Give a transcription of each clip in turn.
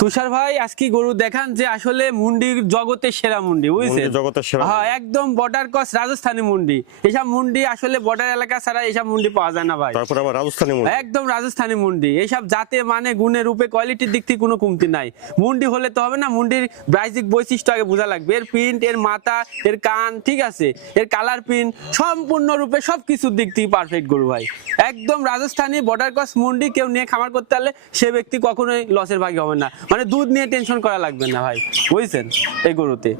তুষার ভাই আজকে গরু দেখান যে আসলে মুন্ডির জগতের সেরা মুন্ডি বুঝছেন? জগতের সেরা হ্যাঁ একদম বর্ডার ক্রস রাজস্থানী মুন্ডি। এসব মুন্ডি আসলে বর্ডার এলাকা ছাড়া এসব মুন্ডি পাওয়া যায় না ভাই। তারপর আবার রাজস্থানি মুন্ডি। একদম রাজস্থানী মুন্ডি। এইসব জাতে মানে গুণে রূপে কোয়ালিটির দিক থেকে কোনো কমতি নাই। মুন্ডি হলে তো হবে না মুন্ডির ব্রাইজিক বৈশিষ্ট্য আগে বোঝা লাগবে। এর প্রিন্ট এর মাথা এর কান ঠিক আছে? এর কালার প্রিন্ট সম্পূর্ণ রূপে সব কিছুর দিক থেকে পারফেক্ট গরু ভাই। একদম রাজস্থানী বর্ডার ক্রস মুন্ডি কেউ নিয়ে খামার করতে পারলে সে ব্যক্তি কখনোই লসের ভাগী হবে না। মানে দুধ নিয়ে টেনশন করা লাগবে না ভাই বুঝছেন? এই গরুতে।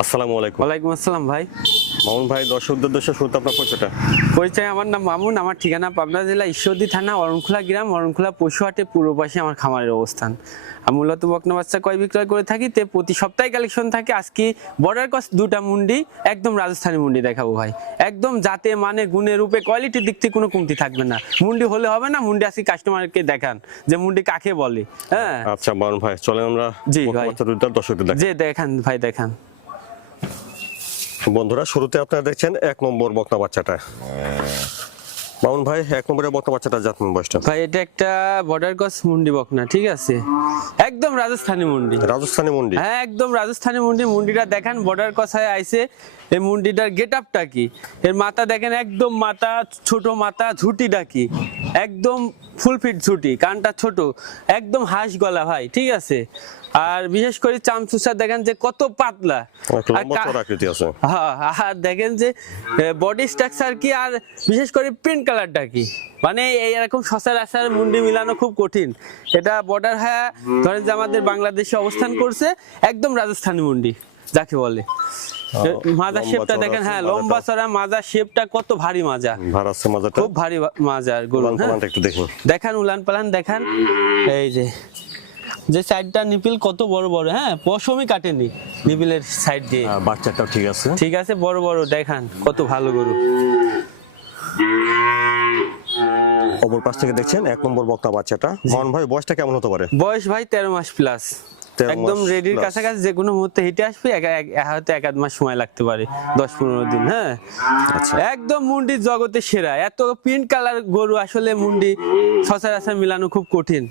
আসসালামু আলাইকুম। ওয়ালাইকুম আসসালাম ভাই। মামুন ভাই উদ্দেশ্যে শুরুতে আপনার পরিচয়টা? পরিচয় আমার নাম মামুন আমার ঠিকানা পাবনা জেলা ঈশ্বরদী থানা অরণখোলা গ্রাম অরণখোলা পশুহাটে পূর্ব পাশে আমার খামারের অবস্থান। আমি মূলত বকনা বাচ্চা কয় বিক্রয় করে থাকি তে প্রতি সপ্তাহে কালেকশন থাকে। আজকে বর্ডার কস দুটা মুন্ডি একদম রাজস্থানী মুন্ডি দেখাবো ভাই। একদম জাতে মানে গুণে রূপে কোয়ালিটির দিক থেকে কোনো কমতি থাকবে না। মুন্ডি হলে হবে না মুন্ডি আজকে কাস্টমারকে দেখান যে মুন্ডি কাকে বলে হ্যাঁ? আচ্ছা মামুন ভাই চলেন আমরা জি, ভাই। দর্শকদের যে দেখান ভাই দেখান। বন্ধুরা শুরুতে আপনারা দেখছেন এক নম্বর বকনা বাচ্চাটা। মামুন ভাই এক নম্বরের বকনা বাচ্চাটা জাতমান বয়সটা। ভাই এটা একটা বর্ডার কস মুন্ডি বকনা ঠিক আছে? একদম রাজস্থানী মুন্ডি। রাজস্থানি মুন্ডি। হ্যাঁ একদম রাজস্থানী মুন্ডি। মুন্ডিটা দেখেন বর্ডার কথায় আইছে। এই মুন্ডিটার গেট আপটা কি? এর মাথা দেখেন একদম মাথা ছোট মাথা ঝুটিটা কি? একদম ফুল ফিট ঝুটি কানটা ছোট একদম হাঁস গলা ভাই ঠিক আছে? আর বিশেষ করে চামচুসা দেখেন যে কত পাতলা। আর হ্যাঁ আর দেখেন যে বডি স্ট্রাকচার কি আর বিশেষ করে প্রিন্ট কালারটা কি? মানে এই এরকম সচরাচর মুন্ডি মিলানো খুব কঠিন। এটা বর্ডার হ্যাঁ ধরেন যে আমাদের বাংলাদেশে অবস্থান করছে একদম রাজস্থানী মুন্ডি যাকে বলে। মাজার শেপটা দেখেন হ্যাঁ লম্বা চড়া মাজার শেপটা কত ভারী মাজা। ভার আছে মাজাটা। খুব ভারী মাজার হ্যাঁ। একটু দেখুন। দেখান উলান পালান দেখান। এই যে যে সাইডটা নিপিল কত বড় বড় হ্যাঁ পশমই কাটেনি নিপিলের সাইড দিয়ে। বাচ্চাটাও ঠিক আছে। ঠিক আছে বড় বড় দেখান কত ভালো গরু। অপর পাশ থেকে দেখছেন এক নম্বর বক্তা বাচ্চাটা। মামুন ভাই বয়সটা কেমন হতে পারে? বয়স ভাই তেরো মাস প্লাস 13 একদম রেডির। কাছাকাছি যে কোনো মুহূর্তে হেঁটে আসবে হয়তো এক আধ মাস সময় লাগতে পারে দশ পনেরো দিন হ্যাঁ? আচ্ছা। একদম মুন্ডির জগতে সেরা। এত পিঙ্ক কালার গরু আসলে মুন্ডি সচরাচর মিলানো খুব কঠিন।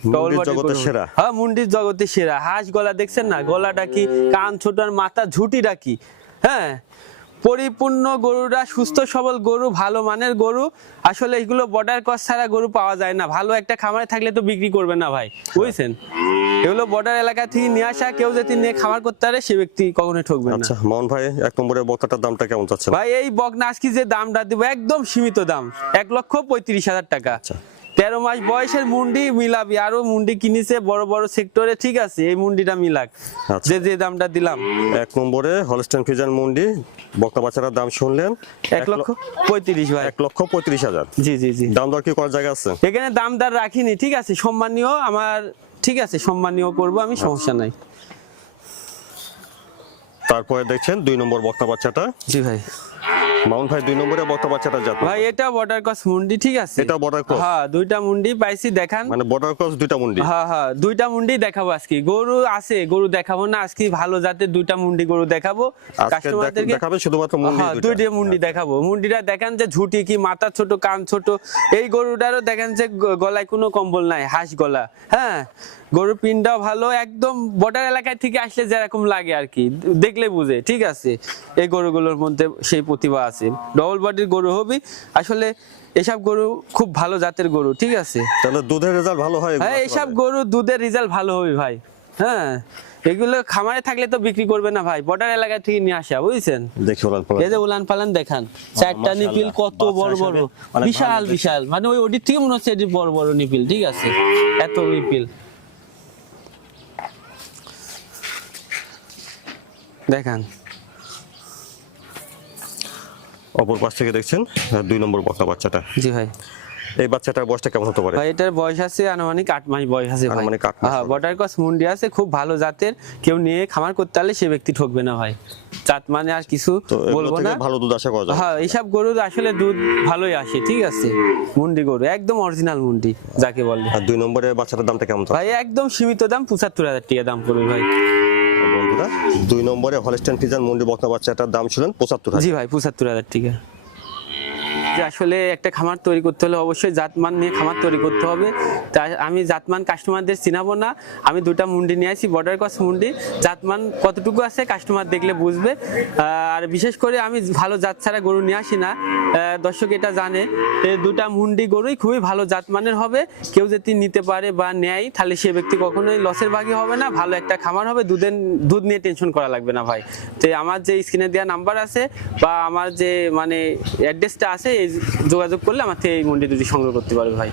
সেরা? হ্যাঁ মুন্ডির জগতে সেরা। হাঁস গলা দেখছেন না? গলাটা কি কান ছোট আর মাথা ঝুটিটা কি? হ্যাঁ? পরিপূর্ণ গরুরা সুস্থ সবল গরু ভালো মানের গরু। আসলে এগুলো বর্ডার কস ছাড়া গরু পাওয়া যায় না। ভালো একটা খামারে থাকলে তো বিক্রি করবে না ভাই। বুঝছেন? এগুলো বর্ডার এলাকা থেকে নিয়ে আসা কেউ যদি নিয়ে খামার করতে পারে সে ব্যক্তি কখনোই ঠকবে না। আচ্ছা মামুন ভাই এক নম্বরের বকনাটার দামটা কেমন চাচ্ছেন? ভাই এই বকনা আজকে যে দামটা দিব একদম সীমিত দাম এক লক্ষ পঁয়ত্রিশ হাজার টাকা। আচ্ছা। তেরো মাস বয়সের মুন্ডি মিলাবি আরও মুন্ডি কিনিছে বড় বড় সেক্টরে ঠিক আছে এই মুন্ডিটা মিলাক আচ্ছা। যে যে দামটা দিলাম। এক নম্বরে হলস্টেন ফিজান মুন্ডি বকনা বাচ্চাটার দাম শুনলেন এক লক্ষ পঁয়ত্রিশ ভাই। এক লক্ষ পঁয়ত্রিশ হাজার। জি জি জি। দাম দর কি করার জায়গা আছে? এখানে দাম দর রাখিনি ঠিক আছে সম্মানীয় আমার ঠিক আছে সম্মানীয় করব আমি সমস্যা নাই। তারপরে দেখছেন দুই নম্বর বক্তা বাচ্চাটা। জি ভাই। মামুন ভাই দুই নম্বরে বাচ্চাটা জাত ভাই এটা বর্ডার ক্রস মুন্ডি ঠিক আছে? এটা border cross? হ্যাঁ দুইটা মুন্ডি পাইছি দেখান। মানে বর্ডার ক্রস দুইটা মুন্ডি। হ্যাঁ হ্যাঁ দুইটা মুন্ডি দেখাবো আজকে। গরু আছে গরু দেখাবো না আজকে ভালো জাতের দুইটা মুন্ডি গরু দেখাবো। কাস্টমারদেরকে দেখাবে শুধুমাত্র মুন্ডি হ্যাঁ দুইটা। দুইটা মুন্ডি দেখাবো। মুন্ডিটা দেখান যে ঝুটি কি মাথা ছোট কান ছোট। এই গরুটারও দেখেন যে গলায় কোনো কম্বল নাই হাঁস গলা। হ্যাঁ গরুর পিনটাও ভালো একদম বর্ডার এলাকায় থেকে আসলে যেরকম লাগে আর কি। দেখলে বুঝে ঠিক আছে? এই গরুগুলোর মধ্যে সেই প্রতিভা আছে। ডবল বডির গরু হবি। আসলে এসব গরু খুব ভালো জাতের গরু ঠিক আছে? তাহলে দুধের রেজাল্ট ভালো হয় হ্যাঁ এইসব গরু দুধের রেজাল্ট ভালো হবে ভাই। হ্যাঁ এগুলো খামারে থাকলে তো বিক্রি করবে না ভাই। বর্ডার এলাকা থেকে নিয়ে আসা বুঝছেন? এই যে উলান পালান দেখান চারটা নিপিল কত বড় বড়। বিশাল বিশাল। মানে ওই ওটির থেকে মনে হচ্ছে এটি বড় বড় নিপিল ঠিক আছে? এত নিপিল। দেখান। অপর পাশ থেকে দেখছেন দুই নম্বর বকনা বাচ্চাটা। জি ভাই। এই বাচ্চাটার বয়সটা কেমন হতে পারে? ভাই এটার বয়স আছে আনুমানিক আট মাস বয়স আছে ভাই। আনুমানিক আট মাস হ্যাঁ। বর্ডার ক্রস মুন্ডি আছে খুব ভালো জাতের। কেউ নিয়ে খামার করতে পারলে সে ব্যক্তি ঠকবে না ভাই। জাত মানে আর কিছু বলব না। ভালো দুধ আশা করা যায়। হ্যাঁ এইসব গরুর আসলে দুধ ভালোই আসে ঠিক আছে? মুন্ডি গরু একদম অরিজিনাল মুন্ডি যাকে বলে। আর দুই নম্বরের বাচ্চাটার দামটা কেমন? ভাই একদম সীমিত দাম পঁচাত্তর হাজার টাকা দাম পড়বে ভাই। দুই নম্বরে হলস্টেন ফিজান, মুন্ডি বকনা বাচ্চাটার দাম ছিলেন পঁচাত্তর জি ভাই, পঁচাত্তর হাজার টাকা যে আসলে একটা খামার তৈরি করতে হলে অবশ্যই জাতমান নিয়ে খামার তৈরি করতে হবে। তাই আমি জাতমান কাস্টমারদের চিনাবো না। আমি দুটা মুন্ডি নিয়ে আসি বর্ডার ক্রস মুন্ডি। জাতমান কতটুকু আছে কাস্টমার দেখলে বুঝবে। আর বিশেষ করে আমি ভালো জাত ছাড়া গরু নিয়ে আসি না। দর্শক এটা জানে দুটা মুন্ডি গরুই খুবই ভালো জাতমানের হবে। কেউ যদি নিতে পারে বা নেয়, তাহলে সে ব্যক্তি কখনোই লসের ভাগী হবে না। ভালো একটা খামার হবে। দুধের, দুধ নিয়ে টেনশন করা লাগবে না ভাই। তো আমার যে স্ক্রিনে দেওয়া নাম্বার আছে বা আমার যে মানে অ্যাড্রেসটা আছে এই যোগাযোগ করলে আমার থেকে এই মন্ডি দুটি সংগ্রহ করতে পারবে ভাই।